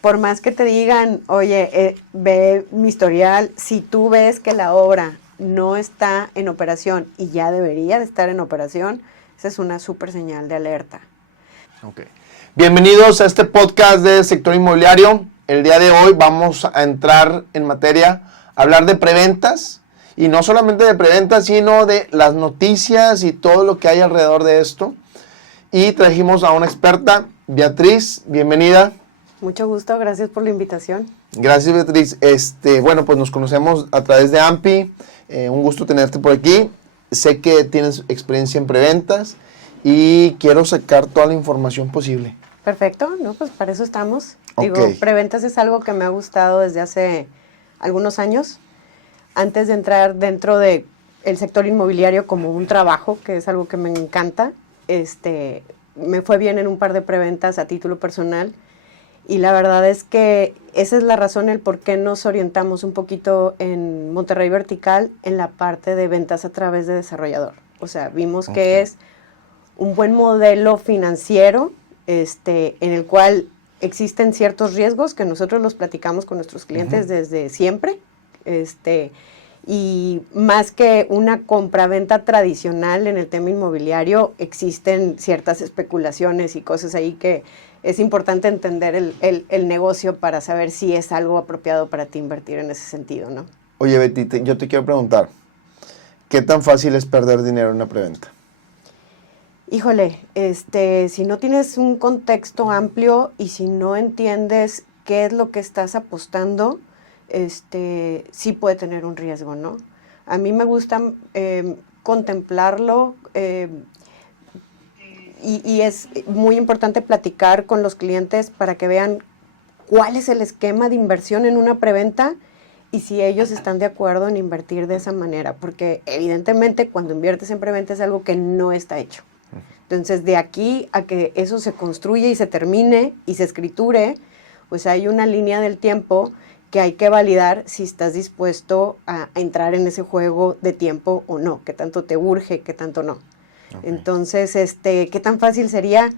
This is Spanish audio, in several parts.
por más que te digan, oye, ve mi historial, si tú ves que la obra no está en operación y ya debería de estar en operación, esa es una súper señal de alerta. Ok. Bienvenidos a este podcast de sector inmobiliario. El día de hoy vamos a entrar en materia, a hablar de preventas, y no solamente de preventas, sino de las noticias y todo lo que hay alrededor de esto. Y trajimos a una experta, Beatriz, bienvenida. Mucho gusto, gracias por la invitación. Gracias, Beatriz. Bueno, pues nos conocemos a través de AMPI. Un gusto tenerte por aquí. Sé que tienes experiencia en preventas y quiero sacar toda la información posible. Perfecto, ¿no? Pues para eso estamos. Okay. Digo, preventas es algo que me ha gustado desde hace algunos años. Antes de entrar dentro del sector inmobiliario como un trabajo, que es algo que me encanta, me fue bien en un par de preventas a título personal. Y la verdad es que esa es la razón, el por qué nos orientamos un poquito en Monterrey Vertical en la parte de ventas a través de desarrollador. O sea, vimos que es un buen modelo financiero en el cual existen ciertos riesgos que nosotros los platicamos con nuestros clientes desde siempre. Y más que una compraventa tradicional en el tema inmobiliario, existen ciertas especulaciones y cosas ahí que es importante entender el negocio para saber si es algo apropiado para ti invertir en ese sentido, ¿no? Oye, Betty, yo te quiero preguntar, ¿qué tan fácil es perder dinero en una preventa? Híjole, si no tienes un contexto amplio y si no entiendes qué es lo que estás apostando, sí puede tener un riesgo, ¿no? A mí me gusta contemplarlo y es muy importante platicar con los clientes para que vean cuál es el esquema de inversión en una preventa y si ellos están de acuerdo en invertir de esa manera, porque evidentemente cuando inviertes en preventa es algo que no está hecho. Entonces, de aquí a que eso se construya y se termine y se escriture, pues hay una línea del tiempo que hay que validar si estás dispuesto a entrar en ese juego de tiempo o no, qué tanto te urge, qué tanto no. Okay. Entonces, ¿qué tan fácil sería?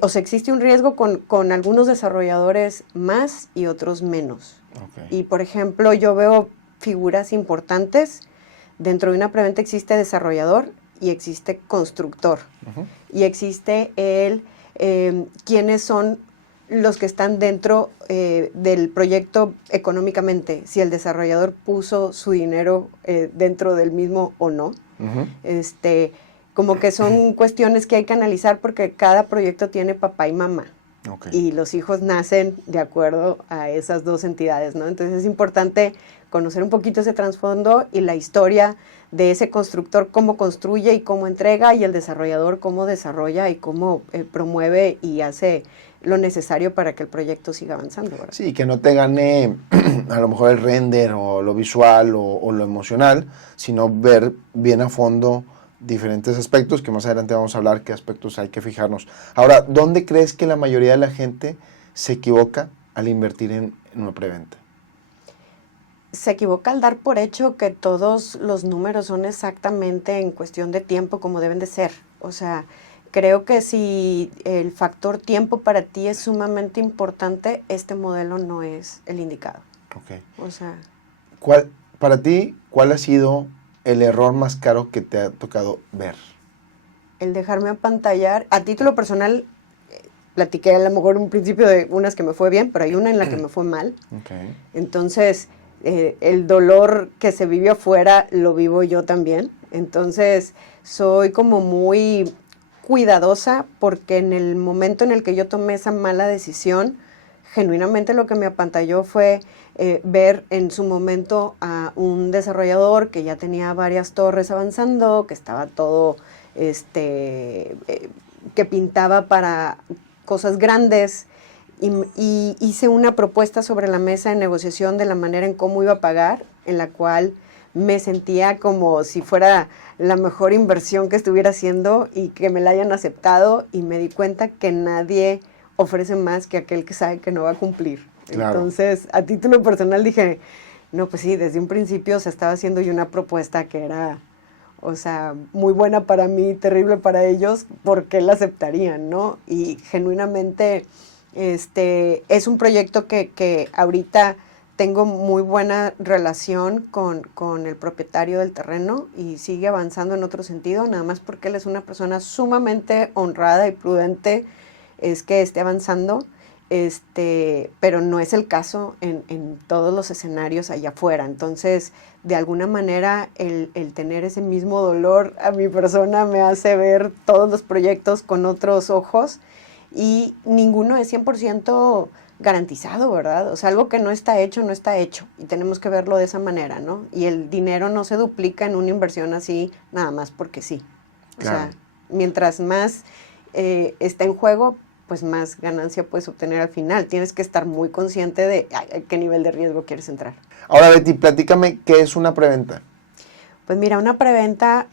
O sea, existe un riesgo con algunos desarrolladores más y otros menos. Okay. Y, por ejemplo, yo veo figuras importantes. Dentro de una preventa existe desarrollador y existe constructor. Y existe quiénes son los que están dentro del proyecto económicamente, si el desarrollador puso su dinero dentro del mismo o no. Como que son cuestiones que hay que analizar porque cada proyecto tiene papá y mamá. Okay. Y los hijos nacen de acuerdo a esas dos entidades, ¿no? Entonces es importante conocer un poquito ese trasfondo y la historia de ese constructor, cómo construye y cómo entrega, y el desarrollador cómo desarrolla y cómo promueve y hace lo necesario para que el proyecto siga avanzando, ¿verdad? Sí, que no te gane a lo mejor el render o lo visual o lo emocional, sino ver bien a fondo diferentes aspectos, que más adelante vamos a hablar qué aspectos hay que fijarnos. Ahora, ¿dónde crees que la mayoría de la gente se equivoca al invertir en una preventa? Se equivoca al dar por hecho que todos los números son exactamente en cuestión de tiempo como deben de ser. O sea, creo que si el factor tiempo para ti es sumamente importante, este modelo no es el indicado. Okay. O sea, para ti, ¿cuál ha sido el error más caro que te ha tocado ver? El dejarme apantallar. A título personal, platiqué a lo mejor un principio de unas que me fue bien, pero hay una en la que me fue mal. Okay. Entonces, el dolor que se vivió afuera lo vivo yo también. Entonces, soy como muy cuidadosa porque en el momento en el que yo tomé esa mala decisión, genuinamente lo que me apantalló fue ver en su momento a un desarrollador que ya tenía varias torres avanzando, que estaba todo, que pintaba para cosas grandes, y hice una propuesta sobre la mesa de negociación de la manera en cómo iba a pagar, en la cual me sentía como si fuera la mejor inversión que estuviera haciendo y que me la hayan aceptado, y me di cuenta que nadie ofrece más que aquel que sabe que no va a cumplir. Claro. Entonces, a título personal dije, no, pues sí, desde un principio se estaba haciendo yo una propuesta que era, o sea, muy buena para mí, terrible para ellos, ¿por qué la aceptarían, no? Y genuinamente Es un proyecto que ahorita tengo muy buena relación con el propietario del terreno y sigue avanzando en otro sentido, nada más porque él es una persona sumamente honrada y prudente, es que esté avanzando, pero no es el caso en todos los escenarios allá afuera. Entonces, de alguna manera, el tener ese mismo dolor a mi persona me hace ver todos los proyectos con otros ojos y ninguno es 100% garantizado, ¿verdad? O sea, algo que no está hecho, no está hecho. Y tenemos que verlo de esa manera, ¿no? Y el dinero no se duplica en una inversión así, nada más porque sí. Claro. O sea, mientras más está en juego, pues más ganancia puedes obtener al final. Tienes que estar muy consciente de a qué nivel de riesgo quieres entrar. Ahora, Betty, platícame, ¿qué es una preventa? Pues mira, una preventa,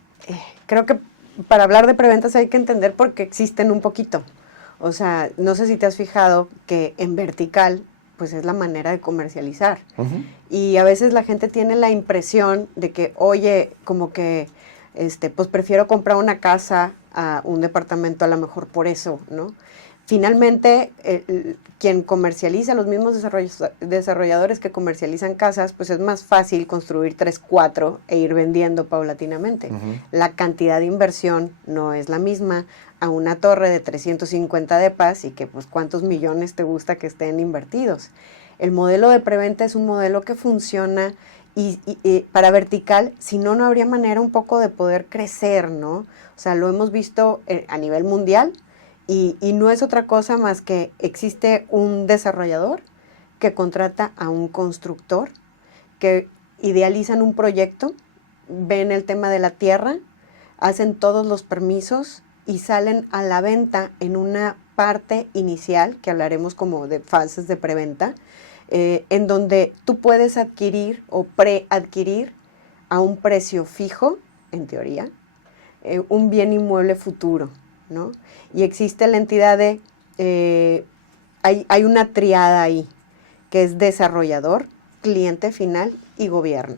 creo que para hablar de preventas hay que entender por qué existen un poquito. O sea, no sé si te has fijado que en vertical, pues es la manera de comercializar. Uh-huh. Y a veces la gente tiene la impresión de que, oye, como que, pues prefiero comprar una casa a un departamento a lo mejor por eso, ¿no? Finalmente, quien comercializa, los mismos desarrolladores que comercializan casas, pues es más fácil construir 3, 4 e ir vendiendo paulatinamente. Uh-huh. La cantidad de inversión no es la misma a una torre de 350 depas y que pues cuántos millones te gusta que estén invertidos. El modelo de preventa es un modelo que funciona y para vertical, si no, no habría manera un poco de poder crecer, ¿no? O sea, lo hemos visto a nivel mundial. Y no es otra cosa más que existe un desarrollador que contrata a un constructor, que idealizan un proyecto, ven el tema de la tierra, hacen todos los permisos y salen a la venta en una parte inicial, que hablaremos como de fases de preventa, en donde tú puedes adquirir o preadquirir a un precio fijo, en teoría, un bien inmueble futuro, ¿no? Y existe la entidad de, hay una triada ahí, que es desarrollador, cliente final y gobierno.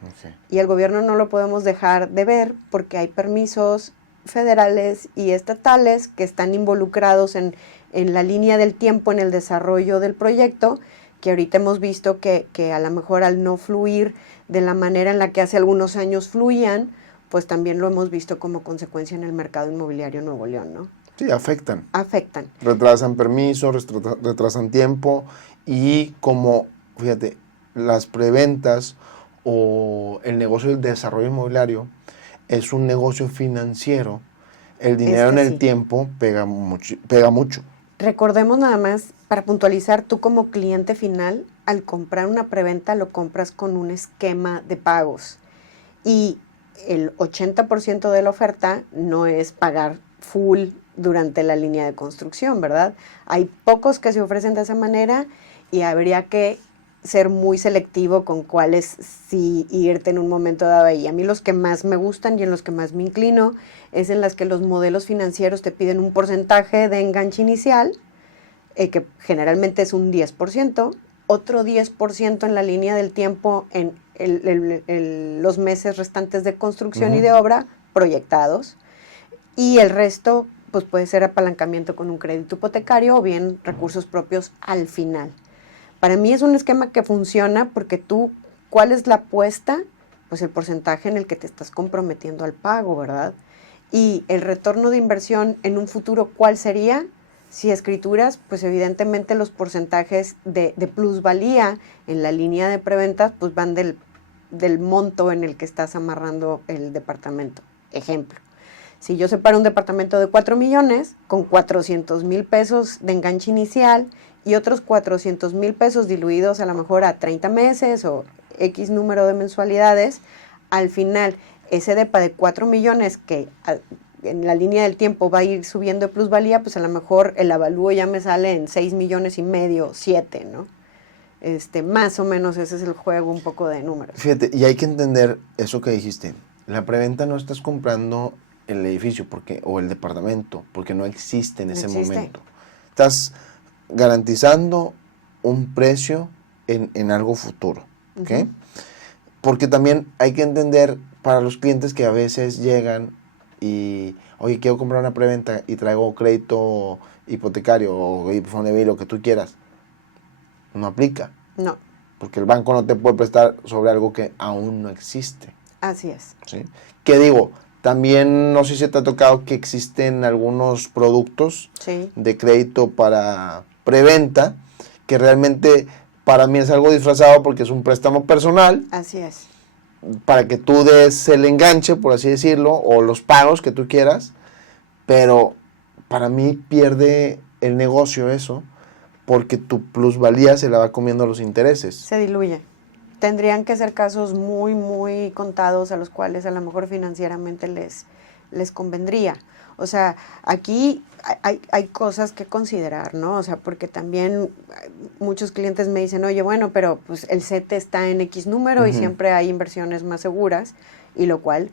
Okay. Y el gobierno no lo podemos dejar de ver porque hay permisos federales y estatales que están involucrados en la línea del tiempo, en el desarrollo del proyecto, que ahorita hemos visto que a lo mejor al no fluir de la manera en la que hace algunos años fluían, pues también lo hemos visto como consecuencia en el mercado inmobiliario en Nuevo León, ¿no? Sí, afectan. Afectan. Retrasan permisos, retrasan tiempo y como, fíjate, las preventas o el negocio del desarrollo inmobiliario es un negocio financiero, el dinero en el tiempo pega mucho. Recordemos nada más, para puntualizar, tú como cliente final, al comprar una preventa lo compras con un esquema de pagos y el 80% de la oferta no es pagar full durante la línea de construcción, ¿verdad? Hay pocos que se ofrecen de esa manera y habría que ser muy selectivo con cuáles sí irte en un momento dado ahí. A mí los que más me gustan y en los que más me inclino es en las que los modelos financieros te piden un porcentaje de enganche inicial, que generalmente es un 10%, otro 10% en la línea del tiempo en los meses restantes de construcción y de obra proyectados, y el resto pues puede ser apalancamiento con un crédito hipotecario o bien recursos propios al final. Para mí es un esquema que funciona porque tú, ¿cuál es la apuesta? Pues el porcentaje en el que te estás comprometiendo al pago, ¿verdad? Y el retorno de inversión en un futuro, ¿cuál sería? Si escrituras, pues evidentemente los porcentajes de plusvalía en la línea de preventas pues van del monto en el que estás amarrando el departamento. Ejemplo, si yo separo un departamento de 4 millones con 400,000 pesos de enganche inicial y otros 400,000 pesos diluidos a lo mejor a 30 meses o X número de mensualidades, al final ese depa de 4 millones que en la línea del tiempo va a ir subiendo de plusvalía, pues a lo mejor el avalúo ya me sale en 6,5 millones, 7, ¿no? Más o menos ese es el juego un poco de números. Fíjate, y hay que entender eso que dijiste. La preventa no estás comprando el edificio o el departamento, porque no existe en ese momento. Estás garantizando un precio en algo futuro, ¿ok? Uh-huh. Porque también hay que entender para los clientes que a veces llegan y, oye, quiero comprar una preventa y traigo crédito hipotecario o Infonavit, lo que tú quieras, no aplica. No. Porque el banco no te puede prestar sobre algo que aún no existe. Así es. ¿Sí? ¿Qué digo? También, no sé si te ha tocado que existen algunos productos Sí. de crédito para preventa, que realmente para mí es algo disfrazado porque es un préstamo personal, Así es. para que tú des el enganche, por así decirlo, o los pagos que tú quieras, pero para mí pierde el negocio eso, porque tu plusvalía se la va comiendo los intereses. Se diluye. Tendrían que ser casos muy, muy contados a los cuales a lo mejor financieramente les convendría. O sea, aquí hay cosas que considerar, ¿no? O sea, porque también muchos clientes me dicen, oye, bueno, pero pues el CETE está en X número y siempre hay inversiones más seguras, y lo cual,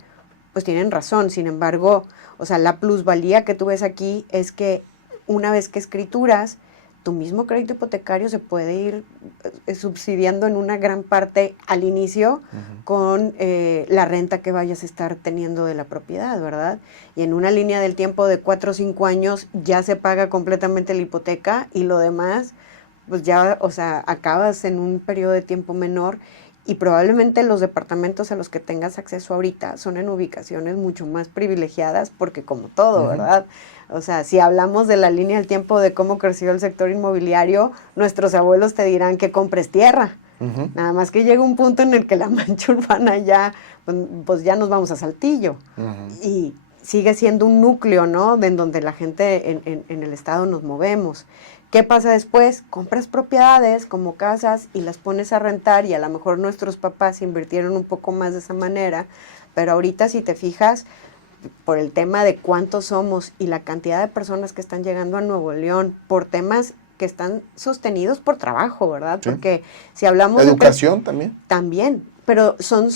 pues tienen razón. Sin embargo, o sea, la plusvalía que tú ves aquí es que una vez que escrituras, tu mismo crédito hipotecario se puede ir subsidiando en una gran parte al inicio con la renta que vayas a estar teniendo de la propiedad, ¿verdad? Y en una línea del tiempo de 4 o 5 años ya se paga completamente la hipoteca y lo demás, pues ya, o sea, acabas en un periodo de tiempo menor, y probablemente los departamentos a los que tengas acceso ahorita son en ubicaciones mucho más privilegiadas, porque como todo, ¿verdad? O sea, si hablamos de la línea del tiempo de cómo creció el sector inmobiliario, nuestros abuelos te dirán que compres tierra. Nada más que llega un punto en el que la mancha urbana ya, pues ya nos vamos a Saltillo. Y sigue siendo un núcleo, ¿no? De en donde la gente en el estado nos movemos. ¿Qué pasa después? Compras propiedades como casas y las pones a rentar, y a lo mejor nuestros papás invirtieron un poco más de esa manera, pero ahorita si te fijas, por el tema de cuántos somos y la cantidad de personas que están llegando a Nuevo León por temas que están sostenidos por trabajo, ¿verdad? Sí. Porque si hablamos ¿Educación también? También, pero son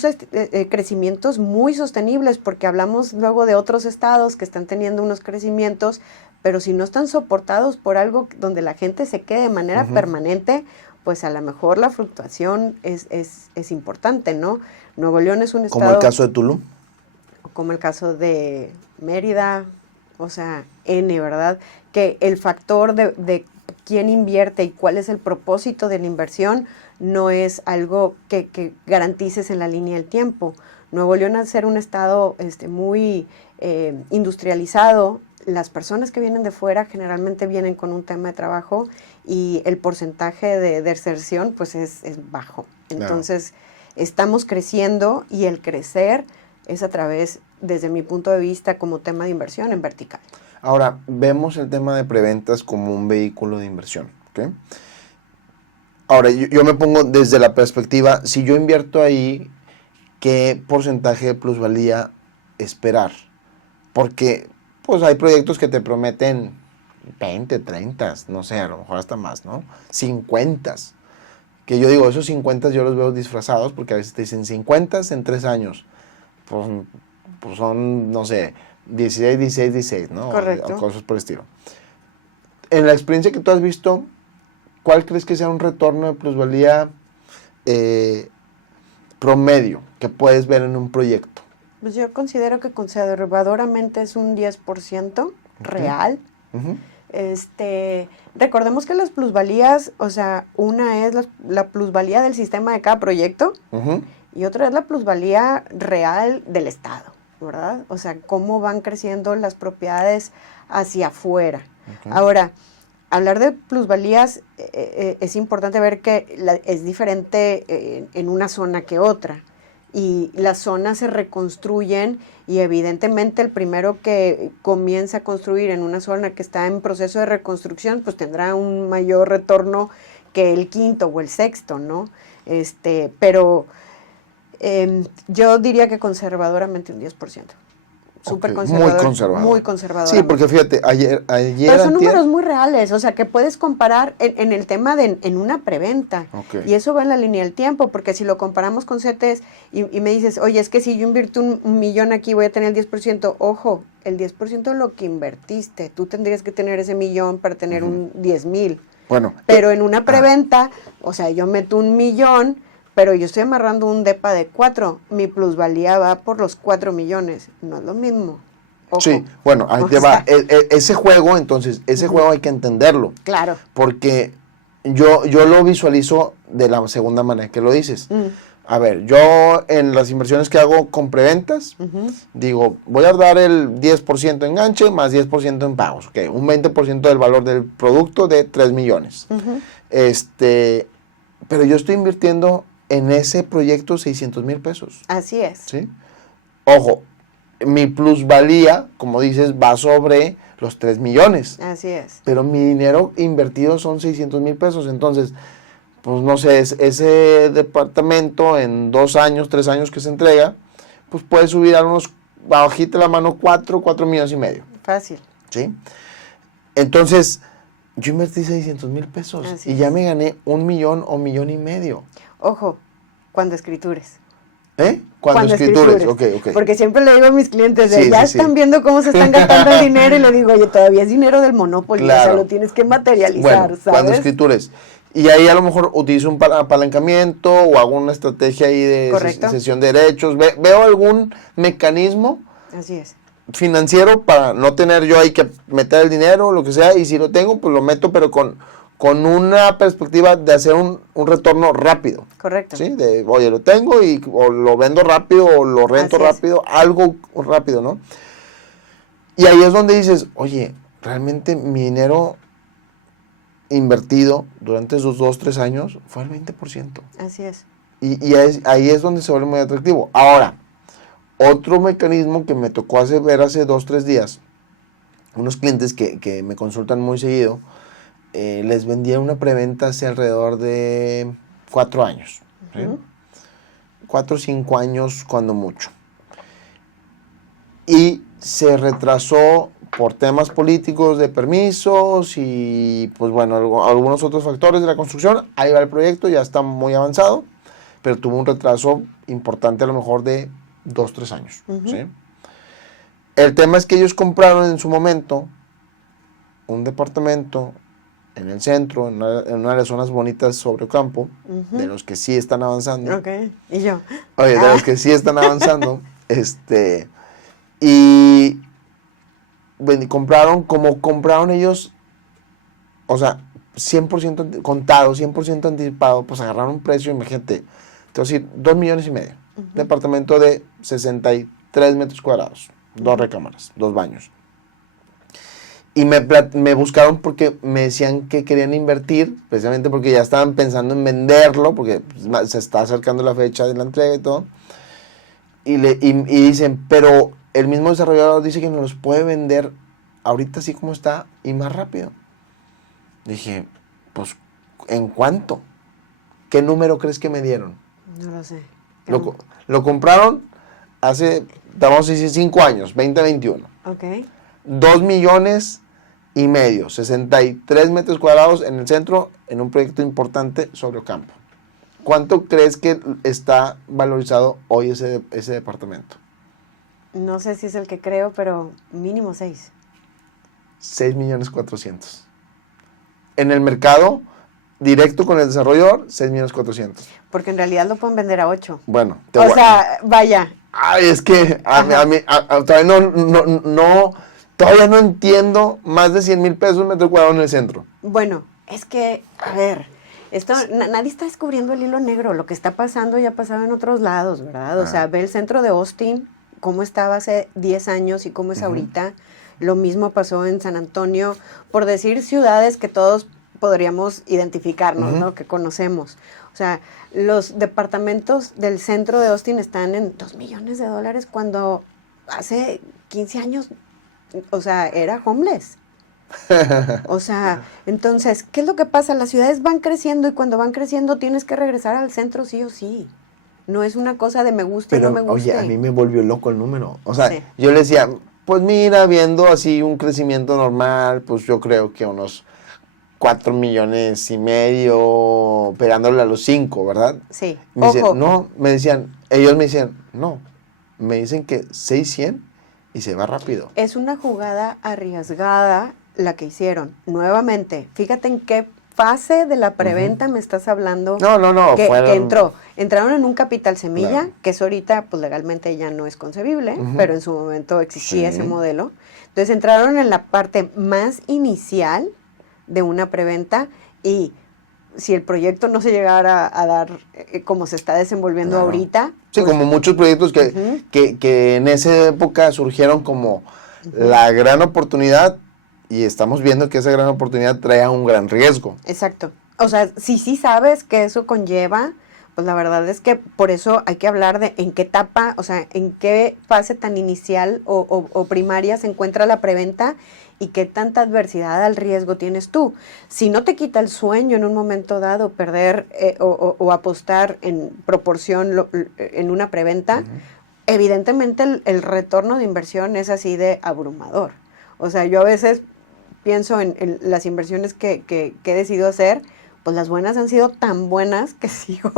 crecimientos muy sostenibles, porque hablamos luego de otros estados que están teniendo unos crecimientos, pero si no están soportados por algo donde la gente se quede de manera permanente, pues a lo mejor la fluctuación es importante, ¿no? Nuevo León es un estado... Como el caso de Tulum. Como el caso de Mérida, o sea, ¿verdad? Que el factor de quién invierte y cuál es el propósito de la inversión no es algo que garantices en la línea del tiempo. Nuevo León, al ser un estado muy industrializado, las personas que vienen de fuera generalmente vienen con un tema de trabajo, y el porcentaje de deserción pues es bajo. Entonces, estamos creciendo, y el crecer es a través, desde mi punto de vista, como tema de inversión en vertical. Ahora, vemos el tema de preventas como un vehículo de inversión, ¿ok? Ahora, yo me pongo desde la perspectiva, si yo invierto ahí, ¿qué porcentaje de plusvalía esperar? Porque, pues, hay proyectos que te prometen 20, 30, no sé, a lo mejor hasta más, ¿no? 50. Que yo digo, esos 50 yo los veo disfrazados, porque a veces te dicen 50 en 3 años. Pues son, no sé, 16, 16, 16, ¿no? Correcto. O cosas por el estilo. En la experiencia que tú has visto, ¿cuál crees que sea un retorno de plusvalía promedio que puedes ver en un proyecto? Pues yo considero que conservadoramente es un 10% real. Recordemos que las plusvalías, o sea, una es la plusvalía del sistema de cada proyecto, y otra es la plusvalía real del estado, ¿verdad? O sea, cómo van creciendo las propiedades hacia afuera. Ahora, hablar de plusvalías, es importante ver que es diferente en una zona que otra, y las zonas se reconstruyen, y evidentemente el primero que comienza a construir en una zona que está en proceso de reconstrucción, pues tendrá un mayor retorno que el quinto o el sexto, ¿no? Pero yo diría que conservadoramente un 10%. Súper conservador. Muy conservador. Muy conservador. Sí, porque fíjate, ayer pero son números muy reales, o sea, que puedes comparar en el tema en una preventa. Y eso va en la línea del tiempo, porque si lo comparamos con CETES y me dices, oye, es que si yo invierto un millón aquí voy a tener el 10%. Ojo, el 10% de lo que invertiste. Tú tendrías que tener ese millón para tener un 10,000. Bueno. Pero en una preventa, o sea, yo meto 1,000,000, pero yo estoy amarrando un depa de 4, mi plusvalía va por los 4 millones, no es lo mismo. Ojo. Sí, bueno, ahí O te va. sea, Ese juego, entonces, ese juego hay que entenderlo. claro. Porque yo lo visualizo de la segunda manera que lo dices. A ver, yo en las inversiones que hago con preventas, digo, voy a dar el 10% enganche más 10% en pagos. Ok, un 20% del valor del producto de 3 millones. Pero yo estoy invirtiendo en ese proyecto 600,000 pesos. Así es. ¿Sí? Ojo, mi plusvalía, como dices, va sobre los 3 millones. Así es. Pero mi dinero invertido son 600,000 pesos. Entonces, pues no sé, ese departamento en 2 años, 3 años que se entrega, pues puede subir a unos, bajita la mano, 4 millones y medio. Fácil. ¿Sí? Entonces, yo invertí 600,000 pesos Así y ya es. me gané 1 millón o 1,5 millones. Ojo, cuando escritures. ¿Eh? Cuando escritures. Ok. Porque siempre le digo a mis clientes, Sí, ya sí, están sí. viendo cómo se están gastando el dinero y le digo, oye, todavía es dinero del Monopoly, Claro. o sea, lo tienes que materializar, Bueno, ¿sabes? cuando escritures. Y ahí a lo mejor utilizo un apalancamiento o hago una estrategia ahí de Correcto. cesión de derechos. Veo algún mecanismo Así es. financiero para no tener yo ahí que meter el dinero, lo que sea, y si lo tengo, pues lo meto, pero con una perspectiva de hacer un retorno rápido. Correcto. ¿Sí? De, oye, lo tengo o lo vendo rápido o lo rento Así es. rápido, algo rápido, ¿no? Y ahí es donde dices, oye, realmente mi dinero invertido durante esos 2-3 años fue el 20%. Así es. Y ahí es donde se vuelve muy atractivo. Ahora, otro mecanismo que me tocó ver hace 2-3 días, unos clientes que me consultan muy seguido, les vendía una preventa hace alrededor de 4 años. ¿Sí? 4 o 5 años cuando mucho. Y se retrasó por temas políticos de permisos y pues bueno, algunos otros factores de la construcción. Ahí va el proyecto, ya está muy avanzado, pero tuvo un retraso importante a lo mejor de 2-3 años. ¿Sí? El tema es que ellos compraron en su momento un departamento en el centro, en una de las zonas bonitas sobre Ocampo, de los que sí están avanzando. Ok, y yo. Oye, de los que sí están avanzando, y compraron ellos, o sea, 100% contado, 100% anticipado, pues agarraron un precio, imagínate, te voy a decir, 2,5 millones. Departamento de 63 metros cuadrados, 2 recámaras, 2 baños. Y me buscaron porque me decían que querían invertir, precisamente porque ya estaban pensando en venderlo, porque se está acercando la fecha de la entrega y todo. Y dicen, pero el mismo desarrollador dice que nos los puede vender ahorita así como está y más rápido. Dije, pues, ¿en cuánto? ¿Qué número crees que me dieron? No lo sé. Lo compraron hace, vamos a decir, 5 años, 2021. Ok. 2,5 millones, 63 metros cuadrados en el centro, en un proyecto importante sobre Ocampo. ¿Cuánto crees que está valorizado hoy ese departamento? No sé si es el que creo, pero mínimo 6. 6,400,000. En el mercado, directo con el desarrollador, 6,400,000. Porque en realidad lo pueden vender a 8. Bueno, O sea, vaya. Ay, es que todavía no entiendo más de 100,000 pesos metro cuadrado en el centro. Bueno, es que, a ver, esto nadie está descubriendo el hilo negro. Lo que está pasando ya ha pasado en otros lados, ¿verdad? O sea, ve el centro de Austin, cómo estaba hace 10 años y cómo es ahorita. Lo mismo pasó en San Antonio, por decir ciudades que todos podríamos identificarnos, ¿no? Que conocemos. O sea, los departamentos del centro de Austin están en $2 millones cuando hace 15 años, o sea, era homeless. O sea, entonces, ¿qué es lo que pasa? Las ciudades van creciendo y cuando van creciendo tienes que regresar al centro sí o sí. No es una cosa de me gusta y no me gusta. Oye, a mí me volvió loco el número. O sea, Sí. yo le decía, pues mira, viendo así un crecimiento normal, pues yo creo que unos 4,5 millones, pegándole a los 5, ¿verdad? Sí, Me dicen, ojo. no, ellos me decían, no, me dicen que 600 y se va rápido. Es una jugada arriesgada la que hicieron. Nuevamente, fíjate en qué fase de la preventa me estás hablando? No, que fueron... entraron en un capital semilla, Claro. que eso ahorita pues legalmente ya no es concebible, pero en su momento existía ese modelo. Entonces entraron en la parte más inicial de una preventa y si el proyecto no se llegara a dar como se está desenvolviendo ahorita. Sí, pues, como muchos proyectos que en esa época surgieron como la gran oportunidad y estamos viendo que esa gran oportunidad trae un gran riesgo. Exacto. O sea, si sí sabes que eso conlleva, pues la verdad es que por eso hay que hablar de en qué etapa, o sea, en qué fase tan inicial o primaria se encuentra la preventa y qué tanta adversidad al riesgo tienes tú. Si no te quita el sueño en un momento dado perder o apostar en proporción en una preventa, evidentemente el retorno de inversión es así de abrumador. O sea, yo a veces pienso en las inversiones que he decidido hacer, pues las buenas han sido tan buenas que sigo,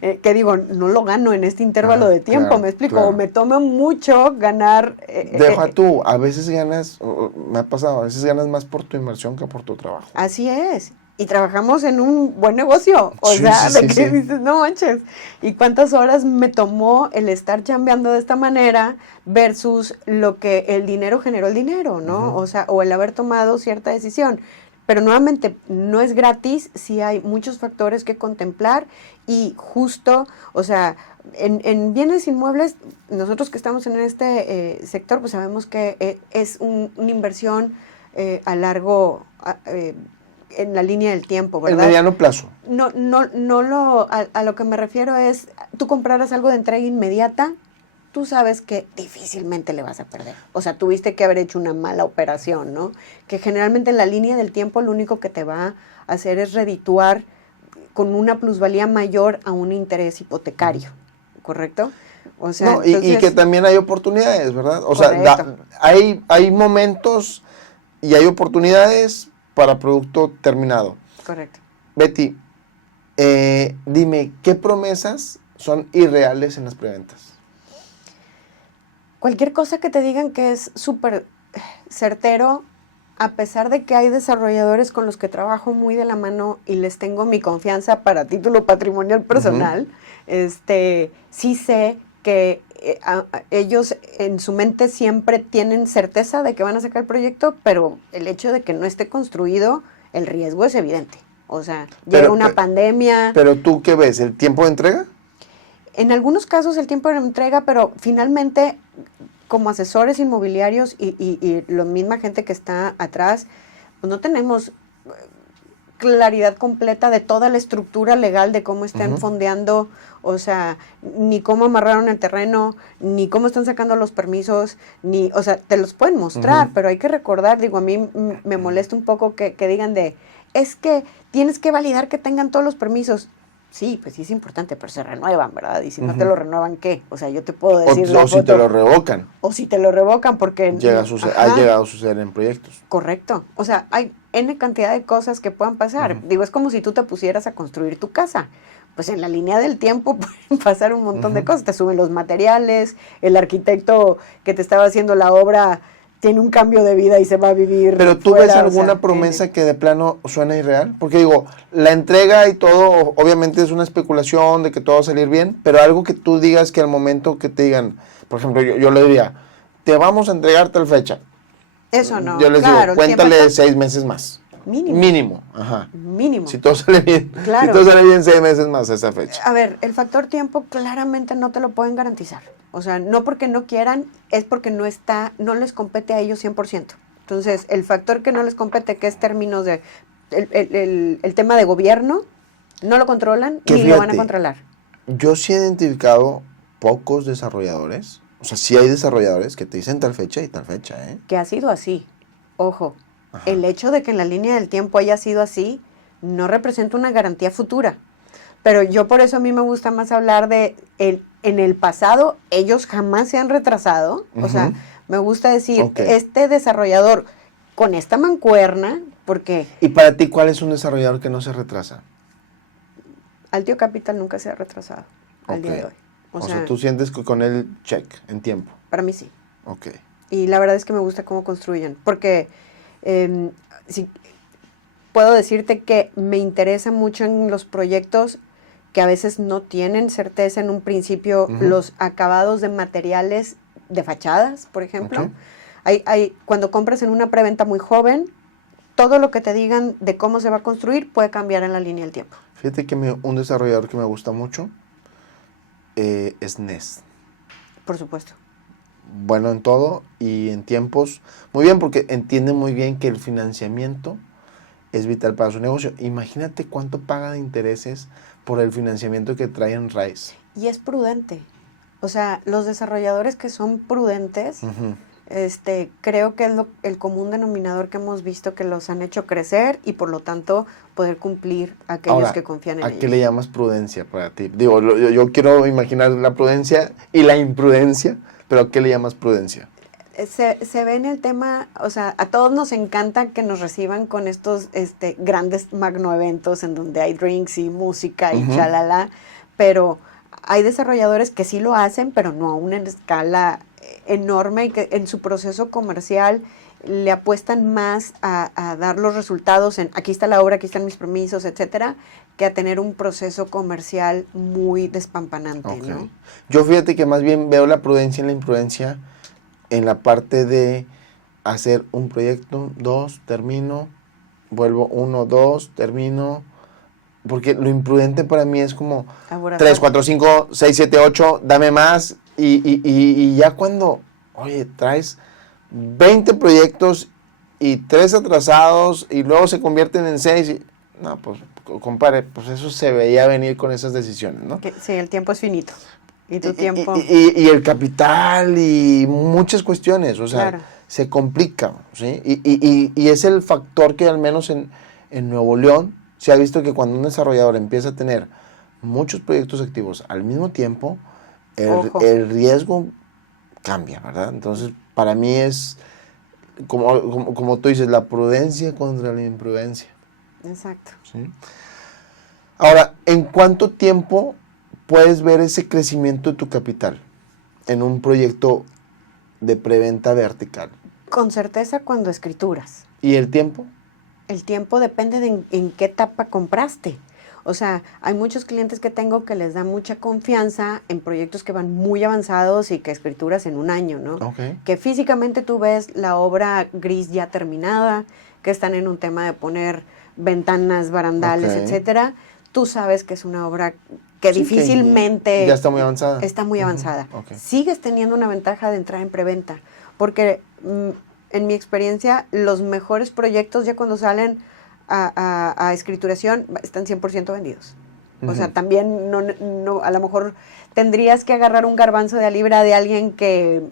que digo, no lo gano en este intervalo de tiempo, claro, me explico, claro. me toma mucho ganar. Deja tú, a veces ganas, me ha pasado, a veces ganas más por tu inversión que por tu trabajo. Así es. Y trabajamos en un buen negocio. O Sí, sea, sí, de sí, que sí. dices, no manches. ¿Y cuántas horas me tomó el estar chambeando de esta manera versus lo que el dinero generó el dinero, ¿no? O sea, o el haber tomado cierta decisión. Pero nuevamente, no es gratis, sí hay muchos factores que contemplar y justo, o sea, en bienes inmuebles, nosotros que estamos en este sector, pues sabemos que es una inversión a largo... en la línea del tiempo, ¿verdad? En mediano plazo. A lo que me refiero es, tú compraras algo de entrega inmediata, tú sabes que difícilmente le vas a perder. O sea, tuviste que haber hecho una mala operación, ¿no? Que generalmente en la línea del tiempo lo único que te va a hacer es redituar con una plusvalía mayor a un interés hipotecario, ¿correcto? O sea, No, y que también hay oportunidades, ¿verdad? O sea, hay momentos y hay oportunidades para producto terminado. Correcto. Betty, dime, ¿qué promesas son irreales en las preventas? Cualquier cosa que te digan que es súper certero, a pesar de que hay desarrolladores con los que trabajo muy de la mano y les tengo mi confianza para título patrimonial personal, sí sé que ellos en su mente siempre tienen certeza de que van a sacar el proyecto, pero el hecho de que no esté construido, el riesgo es evidente. O sea, llega una pandemia. Pero tú, ¿qué ves? ¿El tiempo de entrega? En algunos casos el tiempo de entrega, pero finalmente, como asesores inmobiliarios y la misma gente que está atrás, pues no tenemos claridad completa de toda la estructura legal de cómo están fondeando, o sea, ni cómo amarraron el terreno, ni cómo están sacando los permisos, ni, o sea, te los pueden mostrar, pero hay que recordar, digo, a mí me molesta un poco que digan es que tienes que validar que tengan todos los permisos. Sí, pues sí es importante, pero se renuevan, ¿verdad? Y si no te lo renuevan, ¿qué? O sea, yo te puedo decir o si te lo revocan. O si te lo revocan, porque... ha llegado a suceder en proyectos. Correcto. O sea, hay N cantidad de cosas que puedan pasar. Digo, es como si tú te pusieras a construir tu casa. Pues en la línea del tiempo pueden pasar un montón de cosas. Te suben los materiales, el arquitecto que te estaba haciendo la obra tiene un cambio de vida y se va a vivir. Pero tú ves alguna promesa que de plano suena irreal, porque digo, la entrega y todo, obviamente es una especulación de que todo va a salir bien, pero algo que tú digas que al momento que te digan, por ejemplo, yo le diría, te vamos a entregar tal fecha. Eso no. Yo les digo, cuéntale 6 meses más. Mínimo. Ajá. Mínimo. Si todo sale bien, claro. Si todo sale bien, 6 meses más esa fecha. A ver, el factor tiempo claramente no te lo pueden garantizar. O sea, no porque no quieran, es porque no les compete a ellos 100%. Entonces, el factor que no les compete, que es términos de el tema de gobierno, no lo controlan ni lo van a controlar. Yo sí he identificado pocos desarrolladores, o sea, sí hay desarrolladores que te dicen tal fecha y tal fecha, ¿eh? Que ha sido así. Ojo, el hecho de que en la línea del tiempo haya sido así no representa una garantía futura. Pero yo por eso a mí me gusta más hablar de en el pasado, ellos jamás se han retrasado. O sea, me gusta decir, este desarrollador con esta mancuerna, porque... ¿Y para ti cuál es un desarrollador que no se retrasa? Altio Capital nunca se ha retrasado al día de hoy. O sea, tú sientes que con él check en tiempo. Para mí sí. Ok. Y la verdad es que me gusta cómo construyen, porque puedo decirte que me interesa mucho en los proyectos que a veces no tienen certeza en un principio, los acabados de materiales de fachadas, por ejemplo. Cuando compras en una preventa muy joven, todo lo que te digan de cómo se va a construir puede cambiar en la línea del tiempo. Fíjate que un desarrollador que me gusta mucho es Nest. Por supuesto. Bueno en todo y en tiempos. Muy bien, porque entiende muy bien que el financiamiento es vital para su negocio. Imagínate cuánto paga de intereses por el financiamiento que trae en RAIS. Y es prudente. O sea, los desarrolladores que son prudentes, creo que es el común denominador que hemos visto que los han hecho crecer y por lo tanto poder cumplir a aquellos Ahora, que confían en ¿a ellos. qué le llamas prudencia para ti? Digo, yo quiero imaginar la prudencia y la imprudencia, pero ¿a qué le llamas prudencia? Se ve en el tema, o sea, a todos nos encanta que nos reciban con estos grandes magnoeventos en donde hay drinks y música y chalala, pero hay desarrolladores que sí lo hacen, pero no a una escala enorme y que en su proceso comercial le apuestan más a dar los resultados en aquí está la obra, aquí están mis permisos, etcétera, que a tener un proceso comercial muy despampanante, ¿no? Yo fíjate que más bien veo la prudencia y la imprudencia en la parte de hacer un proyecto, 2, termino, vuelvo 1, 2, termino, porque lo imprudente para mí es como 3, 4, 5, 6, 7, 8, dame más, y ya cuando, oye, traes 20 proyectos y 3 atrasados y luego se convierten en 6, no, pues, compadre, pues eso se veía venir con esas decisiones, ¿no? Sí, el tiempo es finito. Y tu tiempo. Y el capital y muchas cuestiones, o sea, claro, se complica, ¿sí? Y es el factor que al menos en Nuevo León se ha visto que cuando un desarrollador empieza a tener muchos proyectos activos al mismo tiempo, el riesgo cambia, ¿verdad? Entonces, para mí es, como tú dices, la prudencia contra la imprudencia. Exacto. ¿Sí? Ahora, ¿en cuánto tiempo puedes ver ese crecimiento de tu capital en un proyecto de preventa vertical? Con certeza cuando escrituras. ¿Y el tiempo? El tiempo depende de en qué etapa compraste. O sea, hay muchos clientes que tengo que les da mucha confianza en proyectos que van muy avanzados y que escrituras en un año, ¿no? Que físicamente tú ves la obra gris ya terminada, que están en un tema de poner ventanas, barandales, etcétera. Tú sabes que es una obra que difícilmente... ya está muy avanzada. Está muy avanzada. Sigues teniendo una ventaja de entrar en preventa, porque en mi experiencia, los mejores proyectos ya cuando salen a escrituración están 100% vendidos. O sea, también no, a lo mejor tendrías que agarrar un garbanzo de a libra de alguien que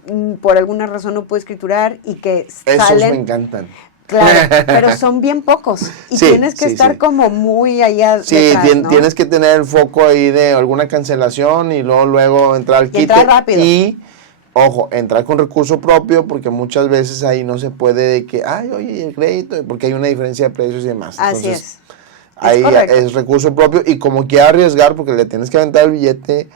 por alguna razón no puede escriturar y que Esos salen... me encantan. Claro, pero son bien pocos y tienes que estar como muy allá detrás, ¿no? Tienes que tener el foco ahí de alguna cancelación y luego entrar al quite. Entrar rápido. Y, ojo, entrar con recurso propio porque muchas veces ahí no se puede de que, ay, oye, el crédito, porque hay una diferencia de precios y demás. Así Entonces, es. Ahí es recurso propio y como quiera arriesgar porque le tienes que aventar el billete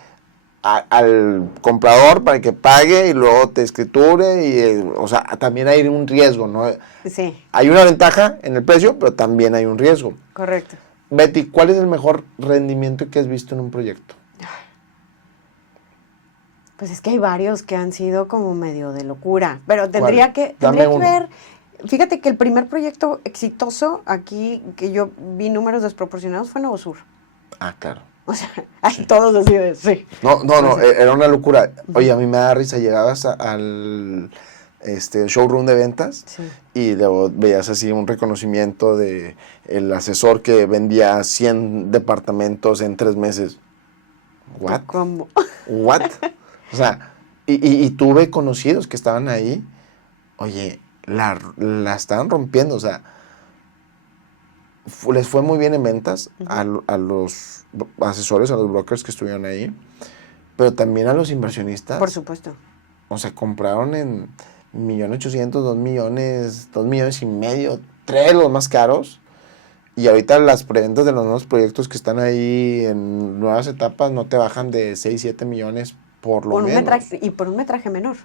al comprador para que pague y luego te escriture y o sea, también hay un riesgo, ¿no? Sí. Hay una ventaja en el precio, pero también hay un riesgo. Correcto. Betty, ¿cuál es el mejor rendimiento que has visto en un proyecto? Pues es que hay varios que han sido como medio de locura, pero tendría que ver. Fíjate que el primer proyecto exitoso aquí que yo vi números desproporcionados fue Nuevo Sur. Ah, claro. O sea, todos así de, sí. No, era una locura. Oye, a mí me da risa, llegabas al showroom de ventas y luego veías así un reconocimiento de el asesor que vendía 100 departamentos en 3 meses. ¿What? ¿Cómo? ¿What? O sea, y tuve conocidos que estaban ahí, oye, la estaban rompiendo, o sea, les fue muy bien en ventas a los asesores, a los brokers que estuvieron ahí, pero también a los inversionistas. Por supuesto. O sea, compraron en 1.800.000, 2 millones, 2,5 millones, 3 los más caros. Y ahorita las preventas de los nuevos proyectos que están ahí en nuevas etapas no te bajan de 6, 7 millones por lo menos. Y por un metraje menor.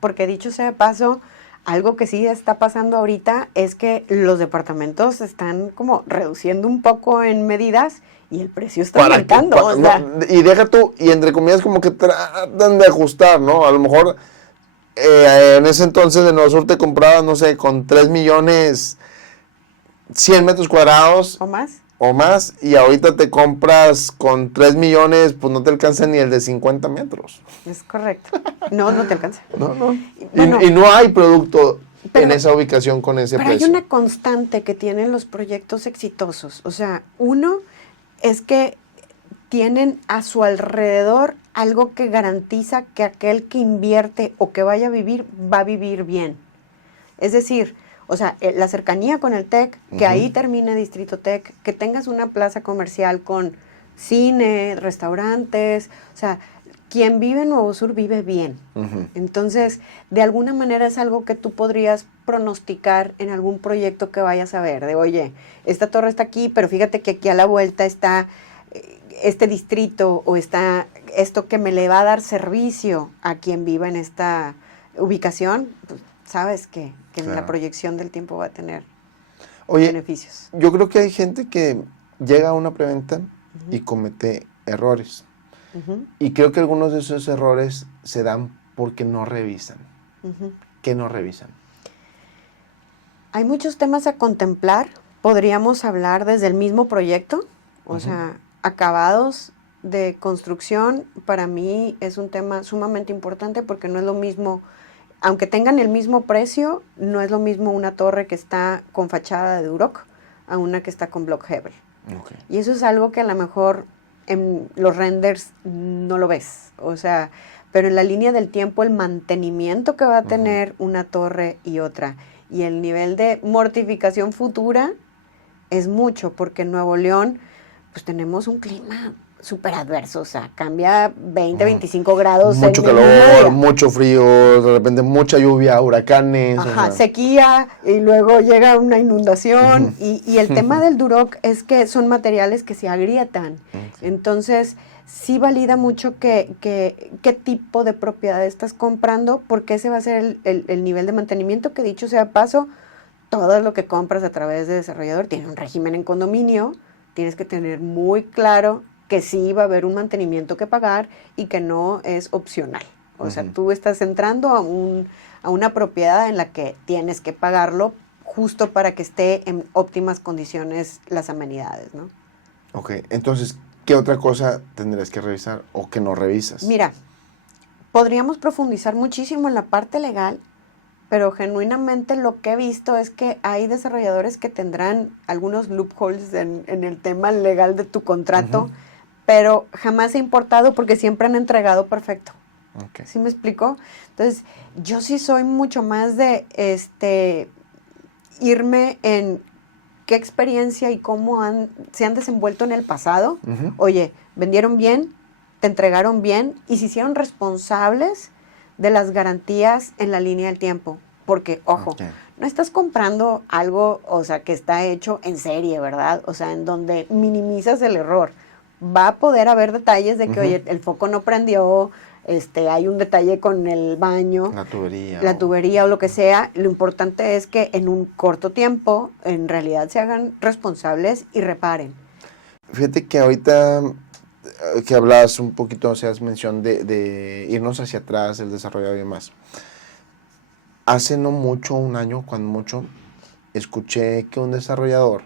Porque dicho sea de paso, Algo que sí está pasando ahorita es que los departamentos están como reduciendo un poco en medidas y el precio está aumentando. O sea, y deja tú, y entre comillas como que tratan de ajustar, ¿no? A lo mejor en ese entonces de Nuevo Sur te comprabas, no sé, con 3 millones 100 metros cuadrados. ¿O más? Y ahorita te compras con 3 millones, pues no te alcanza ni el de 50 metros. Es correcto. No te alcanza. No. Bueno, y no hay producto en esa ubicación con ese precio. Pero hay una constante que tienen los proyectos exitosos. O sea, uno es que tienen a su alrededor algo que garantiza que aquel que invierte o que vaya a vivir, va a vivir bien. Es decir, o sea, la cercanía con el TEC, que ahí termine Distrito TEC, que tengas una plaza comercial con cine, restaurantes, o sea, quien vive en Nuevo Sur vive bien. Entonces, de alguna manera es algo que tú podrías pronosticar en algún proyecto que vayas a ver, de oye, esta torre está aquí, pero fíjate que aquí a la vuelta está este distrito o está esto que me le va a dar servicio a quien viva en esta ubicación, pues, sabes que claro, la proyección del tiempo va a tener beneficios. Yo creo que hay gente que llega a una preventa y comete errores. Y creo que algunos de esos errores se dan porque no revisan. ¿Qué no revisan? Hay muchos temas a contemplar. Podríamos hablar desde el mismo proyecto, o sea, acabados de construcción, para mí es un tema sumamente importante porque no es lo mismo, aunque tengan el mismo precio, no es lo mismo una torre que está con fachada de Duroc a una que está con block Hebel. Y eso es algo que a lo mejor en los renders no lo ves, o sea, pero en la línea del tiempo el mantenimiento que va a tener una torre y otra y el nivel de mortificación futura es mucho, porque en Nuevo León pues tenemos un clima súper adverso, o sea, cambia 20, 25 grados. Mucho calor, mucho frío, de repente mucha lluvia, huracanes. Ajá, sequía, y luego llega una inundación, y el tema del Duroc es que son materiales que se agrietan. Entonces, sí valida mucho qué tipo de propiedad estás comprando, porque ese va a ser el nivel de mantenimiento, que dicho sea paso, todo lo que compras a través de desarrollador tiene un régimen en condominio, tienes que tener muy claro que sí va a haber un mantenimiento que pagar y que no es opcional. O sea, tú estás entrando a una propiedad en la que tienes que pagarlo justo para que esté en óptimas condiciones las amenidades, ¿no? Ok, entonces, ¿qué otra cosa tendrías que revisar o que no revisas? Mira, podríamos profundizar muchísimo en la parte legal, pero genuinamente lo que he visto es que hay desarrolladores que tendrán algunos loopholes en el tema legal de tu contrato, pero jamás he importado porque siempre han entregado perfecto. ¿Sí me explico? Entonces, yo sí soy mucho más de irme en qué experiencia y cómo se han desenvuelto en el pasado. Oye, vendieron bien, te entregaron bien y se hicieron responsables de las garantías en la línea del tiempo. Porque, ojo, no estás comprando algo, o sea, que está hecho en serie, ¿verdad? O sea, en donde minimizas el error. Va a poder haber detalles de que, oye, el foco no prendió, hay un detalle con el baño, la tubería o lo que sea. Lo importante es que en un corto tiempo, en realidad, se hagan responsables y reparen. Fíjate que ahorita que hablas un poquito, o sea, has mención de irnos hacia atrás, el desarrollo y demás. Hace no mucho, un año, cuando mucho, escuché que un desarrollador,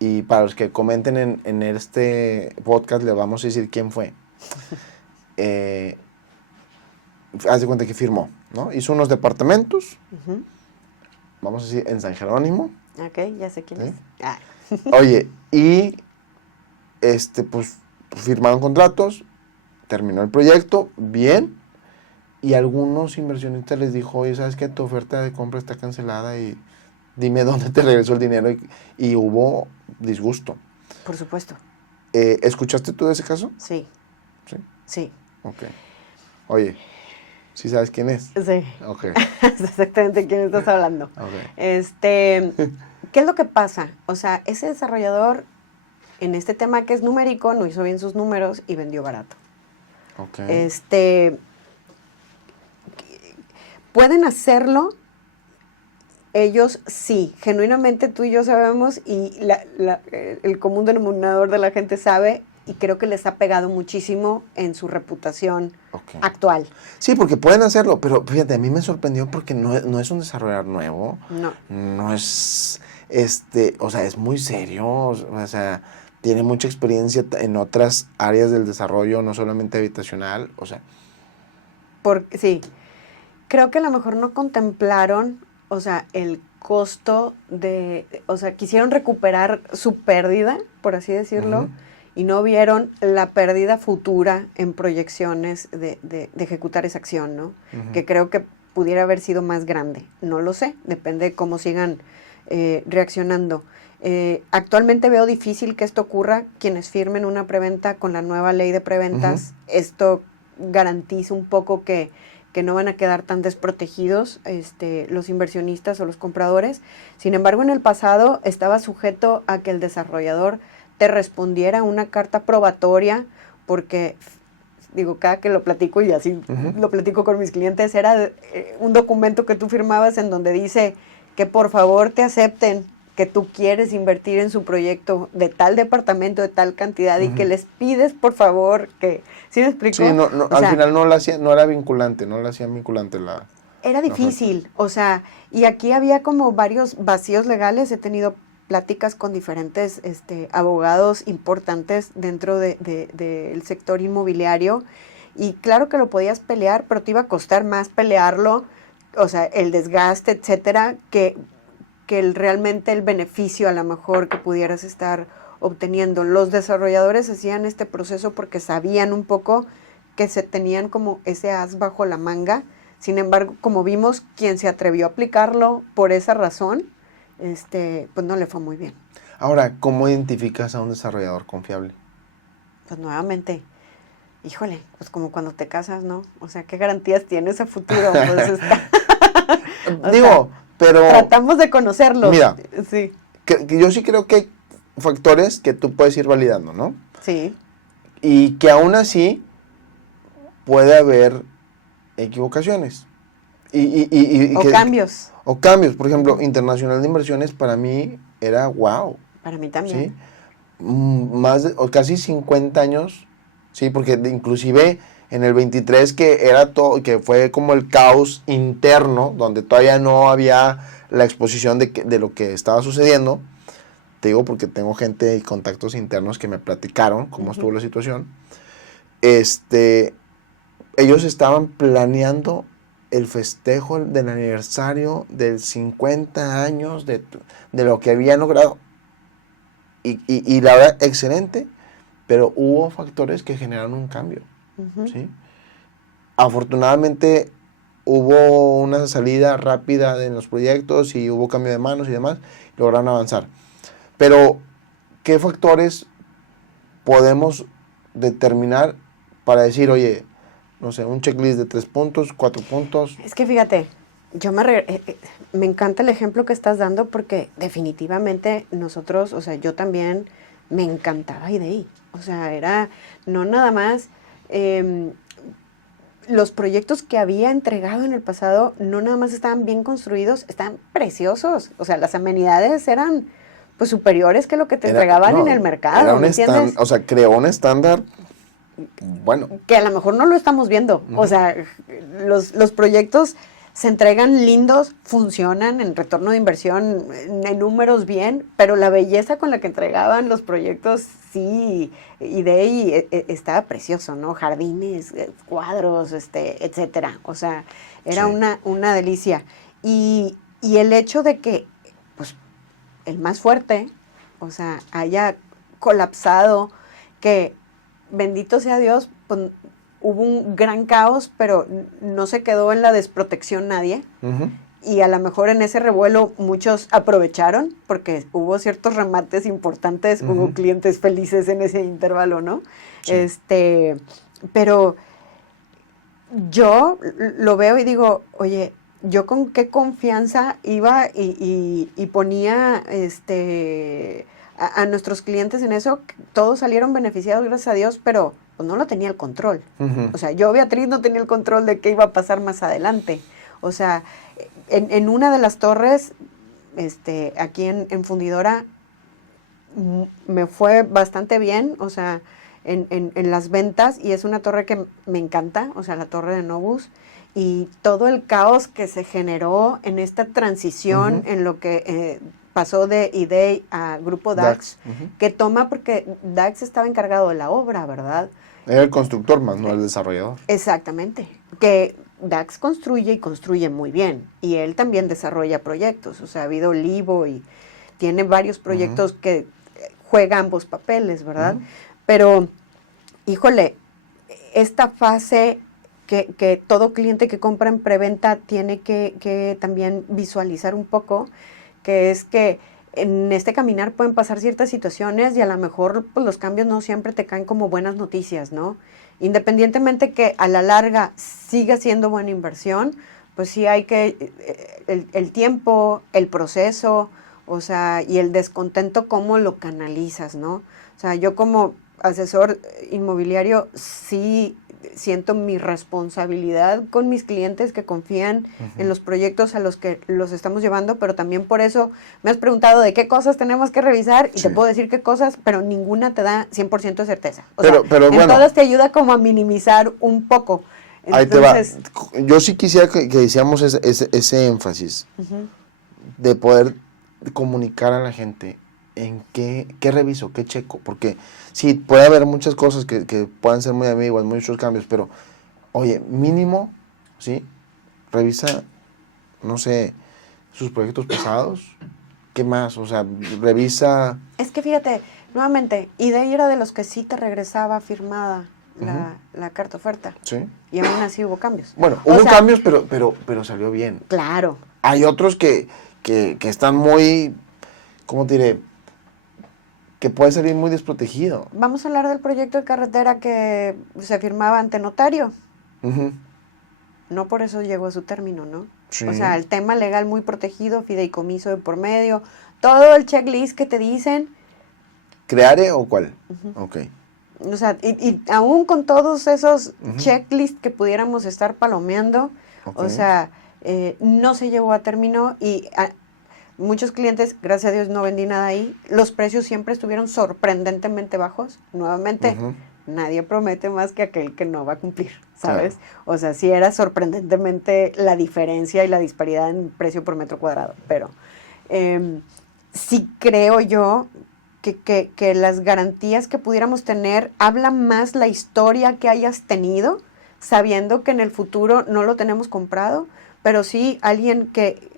y para los que comenten en este podcast le vamos a decir quién fue, haz de cuenta que firmó, ¿no? Hizo unos departamentos, vamos a decir, en San Jerónimo. Ok, ya sé quién es. Oye, y pues firmaron contratos, terminó el proyecto, bien, y algunos inversionistas les dijo, oye, ¿sabes qué? Tu oferta de compra está cancelada y dime dónde te regresó el dinero, y hubo disgusto. Por supuesto. ¿Escuchaste tú de ese caso? Sí. ¿Sí? Sí. Ok. Oye, ¿sí sabes quién es? Sí. Ok. Exactamente quién estás hablando. Okay. ¿Qué es lo que pasa? O sea, ese desarrollador, en este tema que es numérico, no hizo bien sus números y vendió barato. Ok. Pueden hacerlo ellos sí, genuinamente tú y yo sabemos y el común denominador de la gente sabe y creo que les ha pegado muchísimo en su reputación actual. Sí, porque pueden hacerlo, pero fíjate, a mí me sorprendió porque no es un desarrollador nuevo. No es, o sea, es muy serio, o sea, tiene mucha experiencia en otras áreas del desarrollo, no solamente habitacional, o sea. Sí, creo que a lo mejor no contemplaron, o sea, el costo o sea, quisieron recuperar su pérdida, por así decirlo, y no vieron la pérdida futura en proyecciones de ejecutar esa acción, ¿no? Que creo que pudiera haber sido más grande. No lo sé, depende de cómo sigan reaccionando. Actualmente veo difícil que esto ocurra. Quienes firmen una preventa con la nueva ley de preventas, esto garantiza un poco que no van a quedar tan desprotegidos los inversionistas o los compradores. Sin embargo, en el pasado estaba sujeto a que el desarrollador te respondiera una carta probatoria, porque, digo, cada que lo platico y así lo platico con mis clientes, era un documento que tú firmabas en donde dice que por favor te acepten que tú quieres invertir en su proyecto de tal departamento, de tal cantidad, y que les pides por favor que, ¿sí me explico? Sí, al final no era vinculante, no la hacían vinculante la... Era difícil, o sea, y aquí había como varios vacíos legales. He tenido pláticas con diferentes abogados importantes dentro del sector inmobiliario, y claro que lo podías pelear, pero te iba a costar más pelearlo, o sea, el desgaste, etcétera, que realmente el beneficio a lo mejor que pudieras estar obteniendo. Los desarrolladores hacían este proceso porque sabían un poco que se tenían como ese as bajo la manga. Sin embargo, como vimos, quien se atrevió a aplicarlo por esa razón, pues no le fue muy bien. Ahora, ¿cómo identificas a un desarrollador confiable? Pues nuevamente, híjole, pues como cuando te casas, ¿no? O sea, ¿qué garantías tienes a futuro? Pues Digo, pero... Tratamos de conocerlos. Mira, sí. Que yo sí creo que hay factores que tú puedes ir validando, ¿no? Sí. Y que aún así puede haber equivocaciones. Cambios. O cambios. Por ejemplo, Internacional de Inversiones para mí era wow. Para mí también. ¿Sí? Casi 50 años, sí, porque inclusive en el 23 que era todo, que fue como el caos interno, donde todavía no había la exposición de lo que estaba sucediendo. Te digo porque tengo gente y contactos internos que me platicaron cómo estuvo la situación. Ellos estaban planeando el festejo del aniversario del 50 años de lo que habían logrado. Y la verdad, excelente, pero hubo factores que generaron un cambio. ¿Sí? Afortunadamente hubo una salida rápida en los proyectos y hubo cambio de manos y demás, lograron avanzar. Pero, ¿qué factores podemos determinar para decir, oye, no sé, un checklist de 3 puntos, 4 puntos? Es que fíjate, me encanta el ejemplo que estás dando porque definitivamente nosotros, o sea, yo también me encantaba IDEI. O sea, era no nada más... los proyectos que había entregado en el pasado no nada más estaban bien construidos, estaban preciosos. O sea, las amenidades eran pues superiores que lo que te entregaban en el mercado, ¿me entiendes? O sea, creó un estándar, bueno. Que a lo mejor no lo estamos viendo. O sea, los proyectos se entregan lindos, funcionan en retorno de inversión, en números bien, pero la belleza con la que entregaban los proyectos, sí, y de ahí estaba precioso, ¿no? Jardines, cuadros, etcétera. O sea, era una delicia. Y el hecho de que, pues, el más fuerte, o sea, haya colapsado, que bendito sea Dios, pues, hubo un gran caos, pero no se quedó en la desprotección nadie. Y a lo mejor en ese revuelo muchos aprovecharon, porque hubo ciertos remates importantes, hubo clientes felices en ese intervalo, ¿no? Sí. Pero yo lo veo y digo, oye, yo con qué confianza iba y ponía a nuestros clientes en eso. Todos salieron beneficiados, gracias a Dios, pero pues no lo tenía el control. O sea, yo, Beatriz, no tenía el control de qué iba a pasar más adelante. O sea, en una de las torres, aquí en Fundidora, me fue bastante bien, o sea, en las ventas, y es una torre que me encanta, o sea, la torre de Novus, y todo el caos que se generó en esta transición, en lo que pasó de IDEI a Grupo DAX, que toma, porque DAX estaba encargado de la obra, ¿verdad? Era el constructor más, no el desarrollador. Exactamente, que DAX construye y construye muy bien, y él también desarrolla proyectos, o sea, ha habido Livo y tiene varios proyectos que juega ambos papeles, ¿verdad? Pero, híjole, esta fase que todo cliente que compra en preventa tiene que también visualizar un poco, que es que en este caminar pueden pasar ciertas situaciones y a lo mejor pues, los cambios no siempre te caen como buenas noticias, ¿no? Independientemente que a la larga siga siendo buena inversión, pues sí hay que, el tiempo, el proceso, o sea, y el descontento, cómo lo canalizas, ¿no? O sea, yo como asesor inmobiliario sí siento mi responsabilidad con mis clientes que confían en los proyectos a los que los estamos llevando, pero también por eso me has preguntado de qué cosas tenemos que revisar y te puedo decir qué cosas, pero ninguna te da 100% de certeza. O sea, pero en bueno, todas te ayuda como a minimizar un poco. Entonces, ahí te va. Yo sí quisiera que hiciéramos ese énfasis de poder comunicar a la gente en qué reviso, qué checo, porque sí, puede haber muchas cosas que puedan ser muy ambiguas, muchos cambios, pero, oye, mínimo, ¿sí? Revisa, no sé, sus proyectos pasados, ¿qué más? O sea, revisa... Es que fíjate, nuevamente, IDEI era de los que sí te regresaba firmada la carta oferta. Sí. Y aún así hubo cambios. Bueno, hubo cambios, pero salió bien. Claro. Hay otros que están muy, ¿cómo te diré? Que puede salir muy desprotegido. Vamos a hablar del proyecto de carretera que se firmaba ante notario. No por eso llegó a su término, ¿no? Sí. O sea, el tema legal muy protegido, fideicomiso de por medio, todo el checklist que te dicen. ¿Creare o cuál? Ok. O sea, y aún con todos esos checklists que pudiéramos estar palomeando, o sea, no se llevó a término y... muchos clientes, gracias a Dios no vendí nada ahí, los precios siempre estuvieron sorprendentemente bajos, nuevamente, nadie promete más que aquel que no va a cumplir, ¿sabes? Claro. O sea, sí era sorprendentemente la diferencia y la disparidad en precio por metro cuadrado, pero sí creo yo que las garantías que pudiéramos tener, habla más la historia que hayas tenido, sabiendo que en el futuro no lo tenemos comprado, pero sí alguien que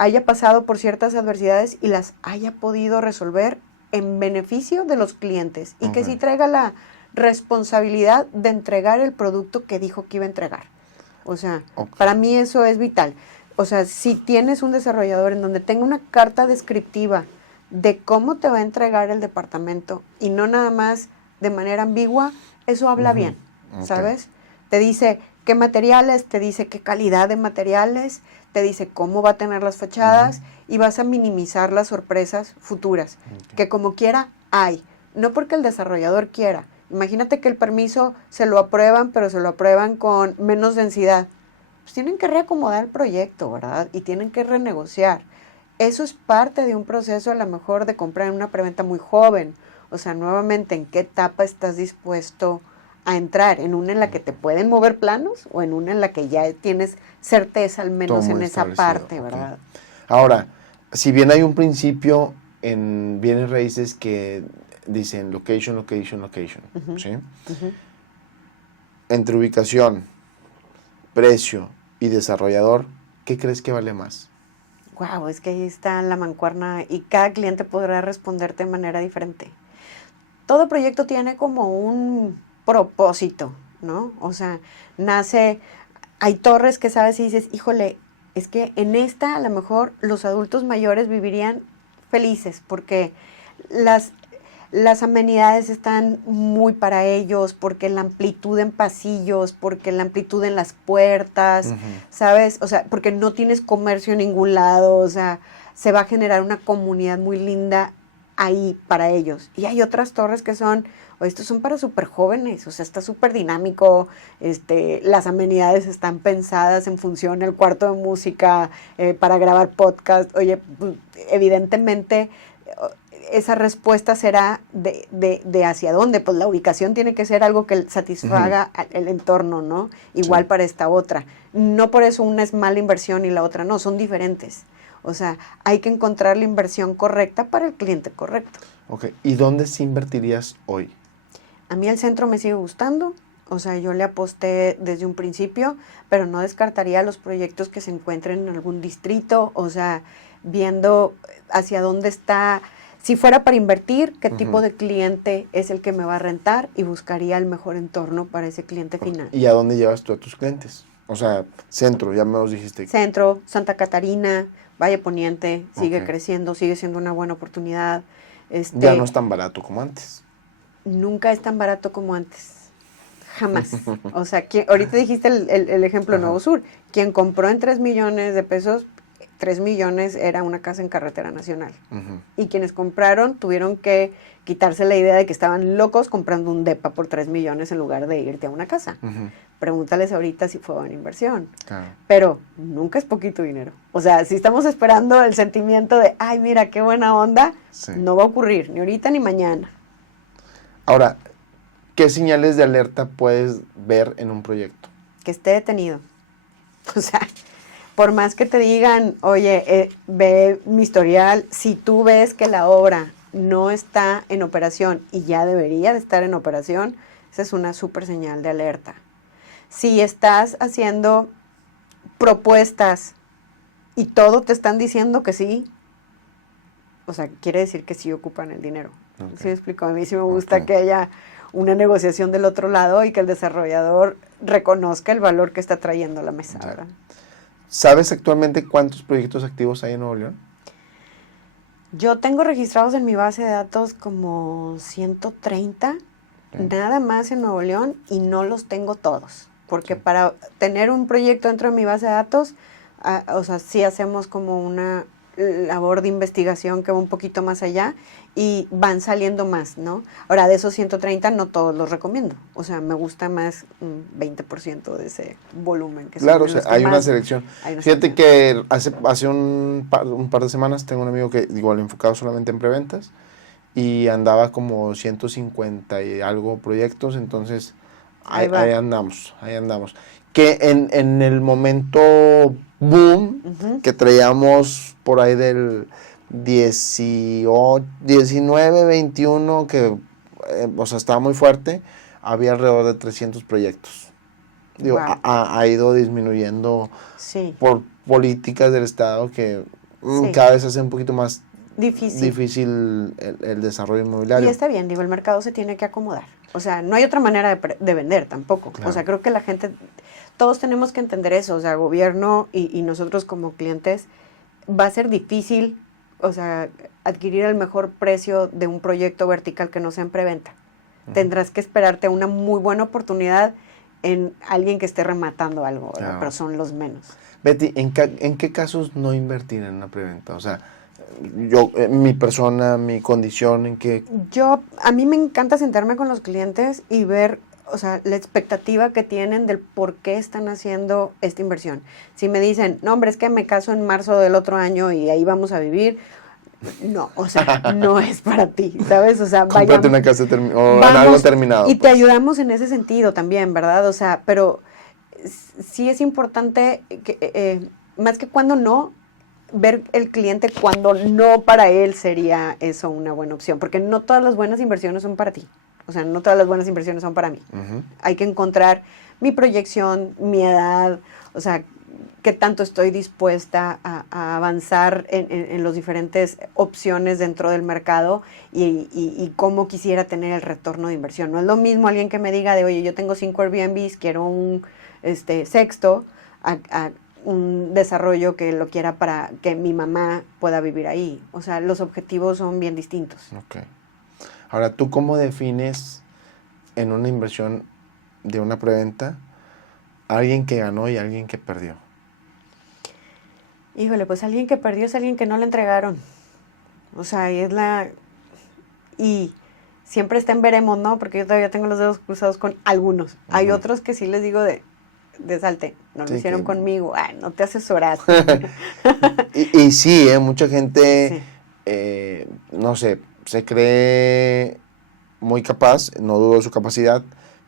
haya pasado por ciertas adversidades y las haya podido resolver en beneficio de los clientes y que sí traiga la responsabilidad de entregar el producto que dijo que iba a entregar. O sea, para mí eso es vital. O sea, si tienes un desarrollador en donde tenga una carta descriptiva de cómo te va a entregar el departamento y no nada más de manera ambigua, eso habla bien, ¿sabes? Te dice qué materiales, te dice qué calidad de materiales, te dice cómo va a tener las fachadas y vas a minimizar las sorpresas futuras, que como quiera hay, no porque el desarrollador quiera. Imagínate que el permiso se lo aprueban, pero se lo aprueban con menos densidad. Pues tienen que reacomodar el proyecto, ¿verdad? Y tienen que renegociar. Eso es parte de un proceso a lo mejor de comprar en una preventa muy joven. O sea, nuevamente, ¿en qué etapa estás dispuesto a entrar? ¿En una en la que te pueden mover planos o en una en la que ya tienes certeza al menos en esa parte, ¿verdad? Ahora, si bien hay un principio en bienes raíces que dicen location, location, location, ¿sí? Entre ubicación, precio y desarrollador, ¿qué crees que vale más? Wow, es que ahí está la mancuerna y cada cliente podrá responderte de manera diferente. Todo proyecto tiene como un propósito, ¿no? O sea, hay torres que sabes y dices, híjole, es que en esta a lo mejor los adultos mayores vivirían felices porque las amenidades están muy para ellos, porque la amplitud en pasillos, porque la amplitud en las puertas, ¿sabes? O sea, porque no tienes comercio en ningún lado, o sea, se va a generar una comunidad muy linda ahí para ellos. Y hay otras torres que son o estos son para súper jóvenes, o sea, está súper dinámico, las amenidades están pensadas en función del cuarto de música, para grabar podcast. Oye, pues, evidentemente esa respuesta será de hacia dónde, pues la ubicación tiene que ser algo que satisfaga el entorno, ¿no? Igual para esta otra. No por eso una es mala inversión y la otra no, son diferentes. O sea, hay que encontrar la inversión correcta para el cliente correcto. Ok, ¿y dónde sí invertirías hoy? A mí el centro me sigue gustando, o sea, yo le aposté desde un principio, pero no descartaría los proyectos que se encuentren en algún distrito, o sea, viendo hacia dónde está. Si fuera para invertir, qué tipo de cliente es el que me va a rentar y buscaría el mejor entorno para ese cliente final. ¿Y a dónde llevas tú a tus clientes? O sea, centro, ya me los dijiste. Centro, Santa Catarina, Valle Poniente, sigue creciendo, sigue siendo una buena oportunidad. Ya no es tan barato como antes. Nunca es tan barato como antes. Jamás. O sea, ahorita dijiste el ejemplo Nuevo Sur. Quien compró en 3 millones de pesos, 3 millones era una casa en carretera nacional. Y quienes compraron tuvieron que quitarse la idea de que estaban locos comprando un depa por 3 millones en lugar de irte a una casa. Pregúntales ahorita si fue buena inversión. Claro. Pero nunca es poquito dinero. O sea, si estamos esperando el sentimiento de, ay, mira, qué buena onda, no va a ocurrir, ni ahorita ni mañana. Ahora, ¿qué señales de alerta puedes ver en un proyecto? Que esté detenido. O sea, por más que te digan, oye, ve mi historial, si tú ves que la obra no está en operación y ya debería de estar en operación, esa es una súper señal de alerta. Si estás haciendo propuestas y todo te están diciendo que sí, o sea, quiere decir que sí ocupan el dinero. ¿Sí me explico? A mí sí me gusta que haya una negociación del otro lado y que el desarrollador reconozca el valor que está trayendo a la mesa, ¿verdad? ¿Sabes actualmente cuántos proyectos activos hay en Nuevo León? Yo tengo registrados en mi base de datos como 130, nada más en Nuevo León, y no los tengo todos. Porque para tener un proyecto dentro de mi base de datos, o sea, sí hacemos como una labor de investigación que va un poquito más allá y van saliendo más, ¿no? Ahora, de esos 130 no todos los recomiendo. O sea, me gusta más un 20% de ese volumen. Que claro, o sea, hay una selección. Fíjate que hace un par de semanas tengo un amigo que igual enfocado solamente en preventas y andaba como 150 y algo proyectos, entonces ahí andamos. Que en el momento boom que traíamos por ahí del 18, 19, 21, que o sea, estaba muy fuerte, había alrededor de 300 proyectos. Digo, ha ido disminuyendo por políticas del Estado que cada vez hace un poquito más difícil el desarrollo inmobiliario. Y está bien, digo, el mercado se tiene que acomodar. O sea, no hay otra manera de vender tampoco. Claro. O sea, creo que la gente, todos tenemos que entender eso. O sea, gobierno y nosotros como clientes, va a ser difícil, o sea, adquirir el mejor precio de un proyecto vertical que no sea en preventa. Tendrás que esperarte a una muy buena oportunidad en alguien que esté rematando algo, claro, pero son los menos. Betty, ¿en qué casos no invertir en una preventa? O sea, yo, mi persona, mi condición, ¿en qué? A mí me encanta sentarme con los clientes y ver, o sea, la expectativa que tienen del por qué están haciendo esta inversión. Si me dicen, no, hombre, es que me caso en marzo del otro año y ahí vamos a vivir, no, o sea, no es para ti, ¿sabes? O sea, cómprate una casa o algo terminado. Y pues te ayudamos en ese sentido también, ¿verdad? O sea, pero sí es importante, que más que cuando no, ver el cliente cuando no para él sería eso una buena opción, porque no todas las buenas inversiones son para ti, o sea, no todas las buenas inversiones son para mí. Hay que encontrar mi proyección, mi edad, o sea, qué tanto estoy dispuesta a avanzar en las diferentes opciones dentro del mercado y cómo quisiera tener el retorno de inversión. No es lo mismo alguien que me diga de, oye, yo tengo 5 Airbnbs, quiero un sexto, a un desarrollo que lo quiera para que mi mamá pueda vivir ahí. O sea, los objetivos son bien distintos. Ok. Ahora, ¿tú cómo defines en una inversión de una preventa a alguien que ganó y a alguien que perdió? Híjole, pues alguien que perdió es alguien que no le entregaron. O sea, y siempre está en veremos, ¿no? Porque yo todavía tengo los dedos cruzados con algunos. Hay otros que sí les digo de salte, no lo hicieron conmigo, no te asesoraste. y sí, mucha gente, Sí. no sé, se cree muy capaz, no dudo de su capacidad,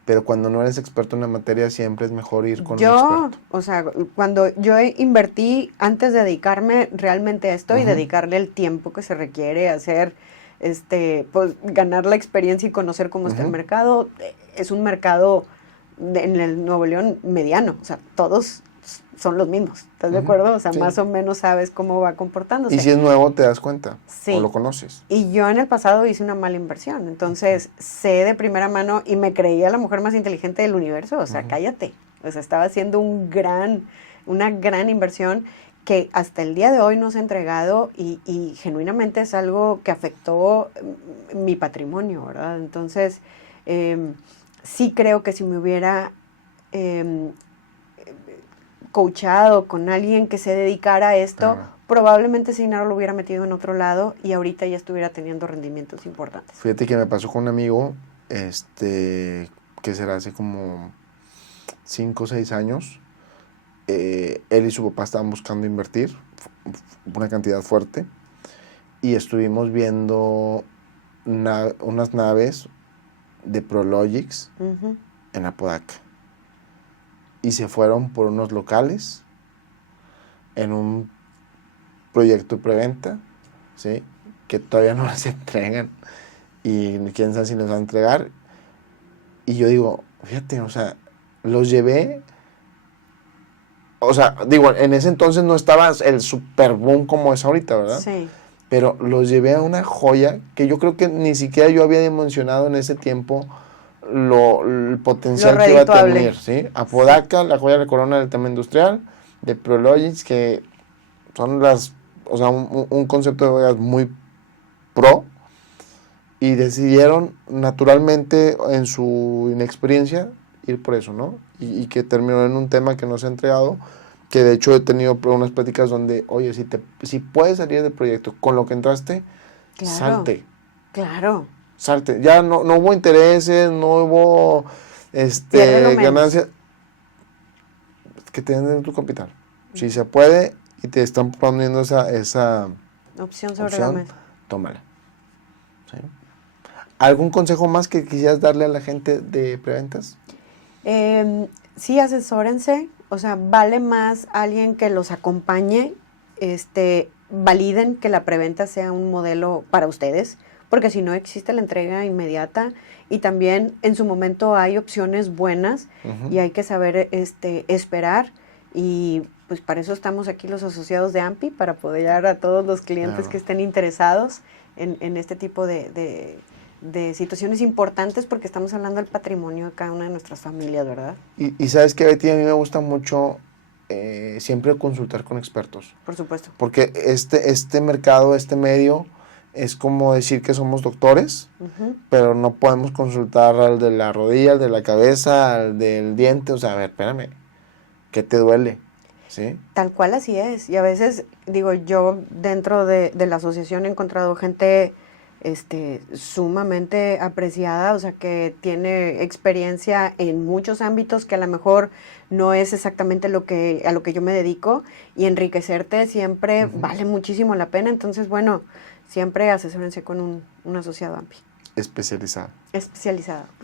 pero cuando no eres experto en la materia siempre es mejor ir con un experto. O sea, cuando yo invertí antes de dedicarme realmente a esto y dedicarle el tiempo que se requiere a hacer, pues ganar la experiencia y conocer cómo está el mercado, es un mercado en el Nuevo León mediano, o sea, todos son los mismos, ¿estás de acuerdo? O sea, más o menos sabes cómo va comportándose. Y si es nuevo te das cuenta, sí. O lo conoces. Y yo en el pasado hice una mala inversión, entonces sé de primera mano y me creía la mujer más inteligente del universo, o sea, cállate. O sea, estaba haciendo una gran inversión que hasta el día de hoy no se ha entregado y genuinamente es algo que afectó mi patrimonio, ¿verdad? Entonces, sí creo que si me hubiera coachado con alguien que se dedicara a esto, probablemente ese dinero lo hubiera metido en otro lado y ahorita ya estuviera teniendo rendimientos importantes. Fíjate que me pasó con un amigo, que será hace como 5 o 6 años. Él y su papá estaban buscando invertir una cantidad fuerte y estuvimos viendo unas naves de Prologix en Apodaca. Y se fueron por unos locales en un proyecto de preventa, ¿sí? Que todavía no las entregan y quién sabe si les van a entregar. Y yo digo, fíjate, o sea, los llevé, o sea, digo, en ese entonces no estaba el super boom como es ahorita, ¿verdad? Sí. Pero los llevé a una joya que yo creo que ni siquiera yo había dimensionado en ese tiempo el potencial que iba a tener, ¿sí? Apodaca, la joya de la corona del tema industrial, de Prologix, que son un concepto de joyas muy pro, y decidieron naturalmente en su inexperiencia ir por eso, ¿no? Y que terminó en un tema que no se ha entregado, que de hecho he tenido unas pláticas donde, oye, si puedes salir del proyecto con lo que entraste, claro, salte. Claro. Salte. Ya no hubo intereses, no hubo ganancias. Que te den tu capital. Si se puede y te están poniendo esa opción sobre la mesa, tómala. ¿Sí? ¿Algún consejo más que quisieras darle a la gente de preventas? Sí, asesórense. O sea, vale más alguien que los acompañe, validen que la preventa sea un modelo para ustedes, porque si no existe la entrega inmediata y también en su momento hay opciones buenas y hay que saber esperar, y pues para eso estamos aquí los asociados de AMPI, para apoyar a todos los clientes que estén interesados en este tipo de situaciones importantes, porque estamos hablando del patrimonio de cada una de nuestras familias, ¿verdad? Y sabes que, Betty, a mí me gusta mucho siempre consultar con expertos. Por supuesto. Porque este mercado, este medio, es como decir que somos doctores, pero no podemos consultar al de la rodilla, al de la cabeza, al del diente. O sea, a ver, espérame, ¿qué te duele? ¿Sí? Tal cual así es. Y a veces, digo, yo dentro de la asociación he encontrado gente sumamente apreciada, o sea, que tiene experiencia en muchos ámbitos que a lo mejor no es exactamente a lo que yo me dedico, y enriquecerte siempre vale muchísimo la pena. Entonces, bueno, siempre asesórense con un asociado AMPI. Especializado,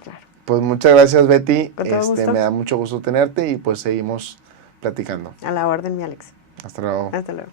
claro. Pues muchas gracias, Betty. Con todo gusto. Me da mucho gusto tenerte y pues seguimos platicando. A la orden, mi Alex. Hasta luego. Hasta luego.